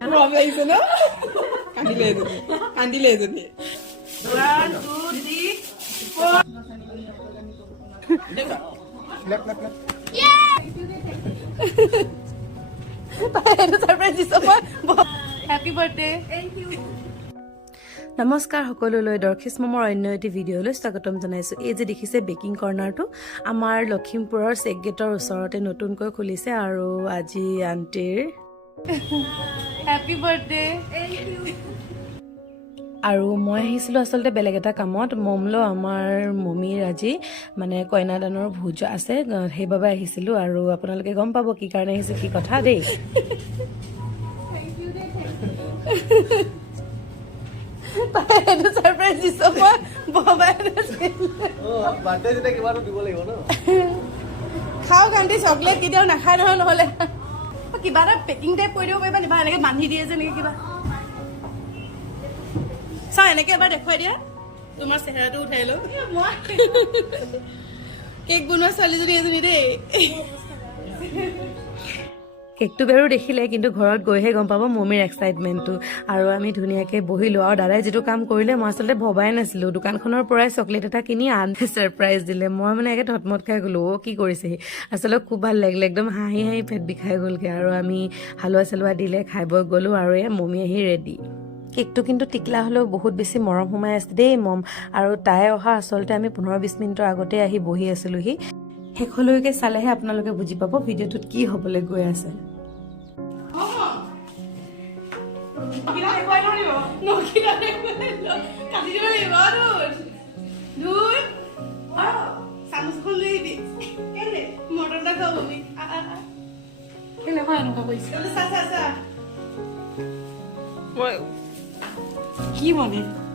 মৰম লাগিছে ন কান্দিলে এজনী 1 2 3 Happy birthday. Thank you. নমস্কাৰ সকলোলৈ Darkhi'sMomৰ অন্য এটি ভিডিঅ'লৈ স্বাগতম জনাইছোঁ। এই যে দেখিছে বেকিং কৰ্নাৰটো আমাৰ লখিমপুৰৰ চেক গেটৰ ওচৰতে নতুনকৈ খুলিছে আৰু আজি আন্টিৰ হেপী বাৰ্থডে। Thank you. আৰু মই আহিছিলোঁ আচলতে বেলেগ এটা কামত। মমলো আমাৰ মমিৰ আজি মানে কইনাদানৰ ভোজ আছে, সেইবাবে আহিছিলোঁ আৰু আপোনালোকে গম পাব কি কাৰণে আহিছোঁ কি কথা দেই। খাওঁ কান্দি চকলেট কেতিয়াও নাখায় নহয়, নহ'লে কিবা এটা পেকিং টাইপ কৰি দিব পাৰিবা নিবা, এনেকে বান্ধি দিয়ে যে এনেকে কিবা চাওঁ, এনেকে এবাৰ দেখুৱাই দিয়া তোমাৰ চেহেৰাটো উঠাই লওঁ। কেক বনোৱা ছোৱালীজনী এজনী দেই। কেকটো বাৰু দেখিলে, কিন্তু ঘৰত গৈহে গম পাব মমিৰ এক্সাইটমেণ্টটো। আৰু আমি ধুনীয়াকৈ বহিলোঁ আৰু দাদাই যিটো কাম কৰিলে মই আচলতে ভবাই নাছিলোঁ। দোকানখনৰ পৰাই চকলেট এটা কিনি ছাৰপ্ৰাইজ দিলে। মই মানে একে থতমত খাই গ'লোঁ, কি কৰিছেহি। আচলতে খুব ভাল লাগিলে, একদম হাঁহি হাঁহি পেট বিষাই গ'লগৈ। আৰু আমি হালোৱা চালোৱা দিলে, খাই বৈ গ'লোঁ আৰু এয়া মমি আহি ৰেডি। কেকটো কিন্তু টিকলা হ'লেও বহুত বেছি মৰম সোমাই আছে দেই মম। আৰু তাই অহা আচলতে আমি 15-20 মিনিটৰ আগতে আহি বহি আছিলোঁহি। শেষলৈকে চালেহে আপোনালোকে বুজি পাব ভিডিঅ'টোত কি হ'বলৈ গৈ আছে।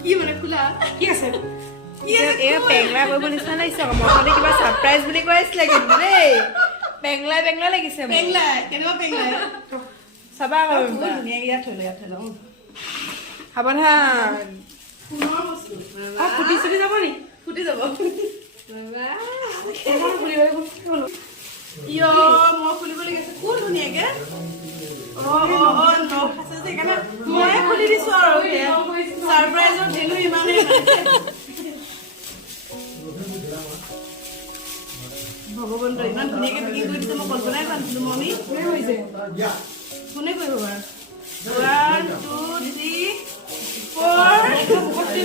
কি মানে খোলা কি আছে? পেংলা কৰিব নিচিনা লাগিছে। মই কিবা ছাৰপ্ৰাইজ বুলি কৈ আছিলে কিন্তু দেই, পেংলা লাগিছে। কেনেকুৱা পেংলা চাবা ধুনীয়া থৈ লওঁ। সাৱধান ফুটি চুটি যাব নি? ফুটি যাব। মই খুলিব লাগিছে কোন ধুনীয়াকে। ময়ে খুলি দিছো আৰু ছাৰপ্ৰাইজৰ দিলো ইমানেই। ভগৱন্ত ইমান ধুনীয়াকে পেকিং কৰি দিছে, মই কল্পনাই কৰা নাছিলো। মমি কোনে কৰিব বাৰু? 1 2 3 4 5 6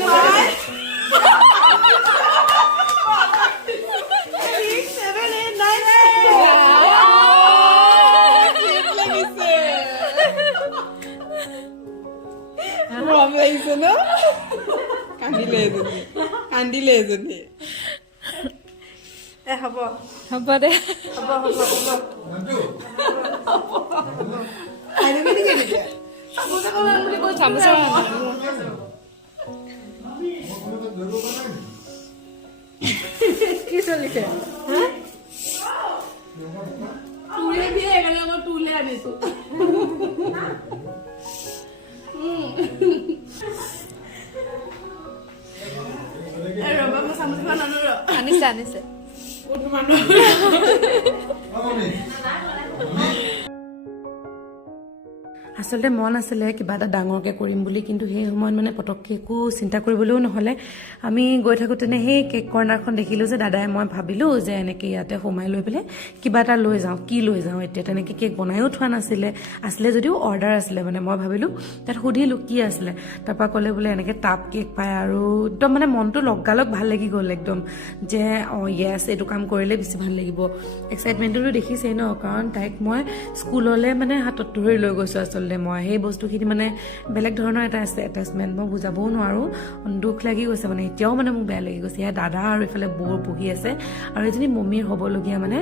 7 8 9 মৰম লাগিছে ন কান্দিলে এজনী। হ'ব দে, হ'ব কি চলিছে? তুলে দিয়ে এখানে মই তুলে আনিছো। ৰবা মই চামুচখন আনো ৰ। আনিছে আচলতে মন আছিলে কিবা এটা ডাঙৰকৈ কৰিম বুলি, কিন্তু সেই সময়ত মানে পটককৈ একো চিন্তা কৰিবলৈও নহ'লে। আমি গৈ থাকোঁতেনে সেই কেক কৰ্নাৰখন দেখিলোঁ যে দাদাই, মই ভাবিলোঁ যে এনেকৈ ইয়াতে সোমাই লৈ পেলাই কিবা এটা লৈ যাওঁ। কি লৈ যাওঁ এতিয়া? তেনেকৈ কেক বনায়ো থোৱা আছিলে যদিও অৰ্ডাৰ আছিলে। মানে মই ভাবিলোঁ, তাত সুধিলোঁ কি আছিলে, তাৰপৰা ক'লে বোলে এনেকৈ টাপ কেক পায়। আৰু একদম মানে মনটো লগালগ ভাল লাগি গ'ল একদম, যে য়েছ এইটো কাম কৰিলে বেছি ভাল লাগিব। এক্সাইটমেণ্টটো দেখিছেই ন, কাৰণ তাইক মই স্কুললৈ মানে হাতত ধৰি লৈ গৈছোঁ। আচলতে মই সেই বস্তুখিনি মানে বেলেগ ধৰণৰ এটা আছে এটাচমেণ্ট, মই বুজাবও নোৱাৰোঁ। দুখ লাগি গৈছে মানে, এতিয়াও মানে মোৰ বেয়া লাগি গৈছে। ইয়াৰ দাদা আৰু এইফালে বৌ বহি আছে, আৰু এজনী মমিৰ হ'বলগীয়া মানে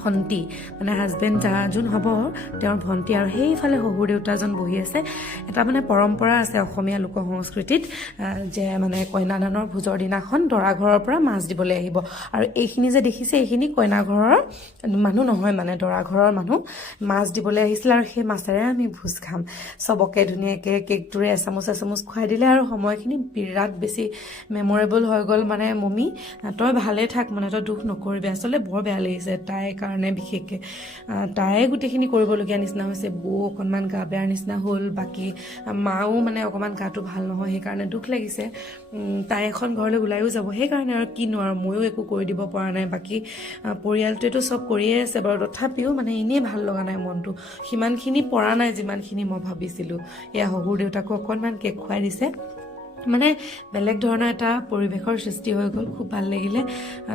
ভণ্টি, মানে হাজবেণ্ড যোন হ'ব তেওঁৰ ভণ্টি, আৰু সেইফালে শহুৰ দেউতাজন বহি আছে। এটা মানে পৰম্পৰা আছে অসমীয়া লোক সংস্কৃতিত, যে মানে কইনাদানৰ ভোজৰ দিনাখন দৰা ঘৰৰ পৰা মাছ দিবলৈ আহিব। আৰু এইখিনি যে দেখিছে, এইখিনি কইনা ঘৰৰ মানুহ নহয়, মানে দৰা ঘৰৰ মানুহ মাছ দিবলৈ আহিছিল। আৰু সেই মাছেৰে আমি ভোজ খাম। চবকে ধুনীয়াকৈ কেকটোৰে এচামুচ খুৱাই দিলে, আৰু সময়খিনি বিৰাট বেছি মেমৰেবল হৈ গ'ল। মানে মমি তই ভালে থাক, মানে তই দুখ নকৰিবি। আচলতে বৰ বেয়া লাগিছে, তাইক সেইকাৰণে বিশেষকৈ তাই গোটেইখিনি কৰিবলগীয়া নিচিনা হৈছে। বৌ অকণমান গা বেয়াৰ নিচিনা হ'ল, বাকী মাও মানে অকণমান গাটো ভাল নহয়, সেইকাৰণে দুখ লাগিছে। তাই এখন ঘৰলৈ ওলাইও যাব, সেইকাৰণে আৰু কিনো আৰু ময়ো একো কৰি দিব পৰা নাই। বাকী পৰিয়ালটোৱেতো চব কৰিয়ে আছে বাৰু, তথাপিও মানে এনেই ভাল লগা নাই মনটো, সিমানখিনি পৰা নাই যিমানখিনি মই ভাবিছিলোঁ। এয়া শহুৰ দেউতাকো অকণমান কেক খুৱাই দিছে, মানে বেলেগ ধৰণৰ এটা পৰিৱেশৰ সৃষ্টি হৈ গ'ল, খুব ভাল লাগিলে।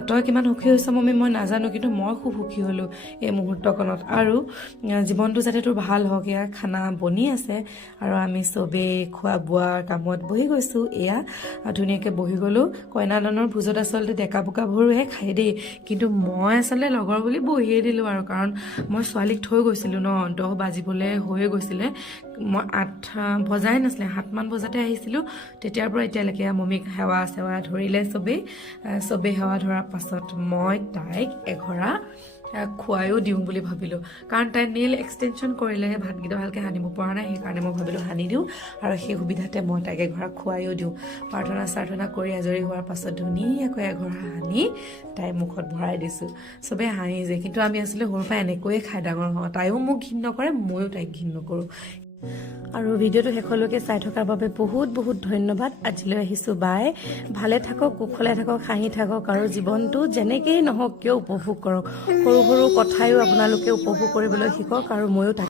তই কিমান সুখী হৈছ মমি মই নাজানো, কিন্তু মই খুব সুখী হ'লোঁ এই মুহূৰ্তকণত। আৰু জীৱনটো যাতে তোৰ ভাল হওক, এয়া খানা বনি আছে আৰু আমি চবেই খোৱা বোৱাৰ কামত বহি গৈছোঁ। এয়া ধুনীয়াকৈ বহি গ'লোঁ। কইনাদানৰ ভোজত আচলতে ডেকা বোকাবোৰহে খায় দেই, কিন্তু মই আচলতে লগৰ বুলি বহিয়ে দিলোঁ আৰু, কাৰণ মই ছোৱালীক থৈ গৈছিলোঁ ন, 10 বাজিবলৈ হৈয়ে গৈছিলে। মই 8 বজাই নাছিলে, 7 মান বজাতে আহিছিলোঁ। তেতিয়াৰ পৰা এতিয়ালৈকে মমিক সেৱা চেৱা ধৰিলে চবেই সেৱা ধৰাৰ পাছত মই তাইক এঘৰা খুৱাইও দিওঁ বুলি ভাবিলোঁ, কাৰণ তাই নেইল এক্সটেনশ্যন কৰিলেহে ভাতকেইটা ভালকৈ সানিব পৰা নাই, সেইকাৰণে মই ভাবিলোঁ সানি দিওঁ আৰু সেই সুবিধাতে মই তাইক এঘৰা খুৱাইও দিওঁ। প্ৰাৰ্থনা কৰি আজৰি হোৱাৰ পাছত ধুনীয়াকৈ এঘৰা সানি তাই মুখত ভৰাই দিছোঁ। চবেই হাঁহিছে, কিন্তু আমি আচলতে সৰুৰ পৰা এনেকৈয়ে খাই ডাঙৰ হওঁ। তাইও মোক ঘিণ নকৰে, ময়ো তাইক ঘিণ নকৰোঁ। আৰু ভিডিঅ'টো শেষলৈকে চাই থকাৰ বাবে বহুত বহুত ধন্যবাদ। আজিলৈ আহিছোঁ, বাই। ভালে থাকক, কুশলে থাকক, হাঁহি থাকক আৰু জীৱনটো যেনেকেই নহওক কিয় উপভোগ কৰক। সৰু সৰু কথায়ো আপোনালোকে উপভোগ কৰিবলৈ শিকক আৰু ময়ো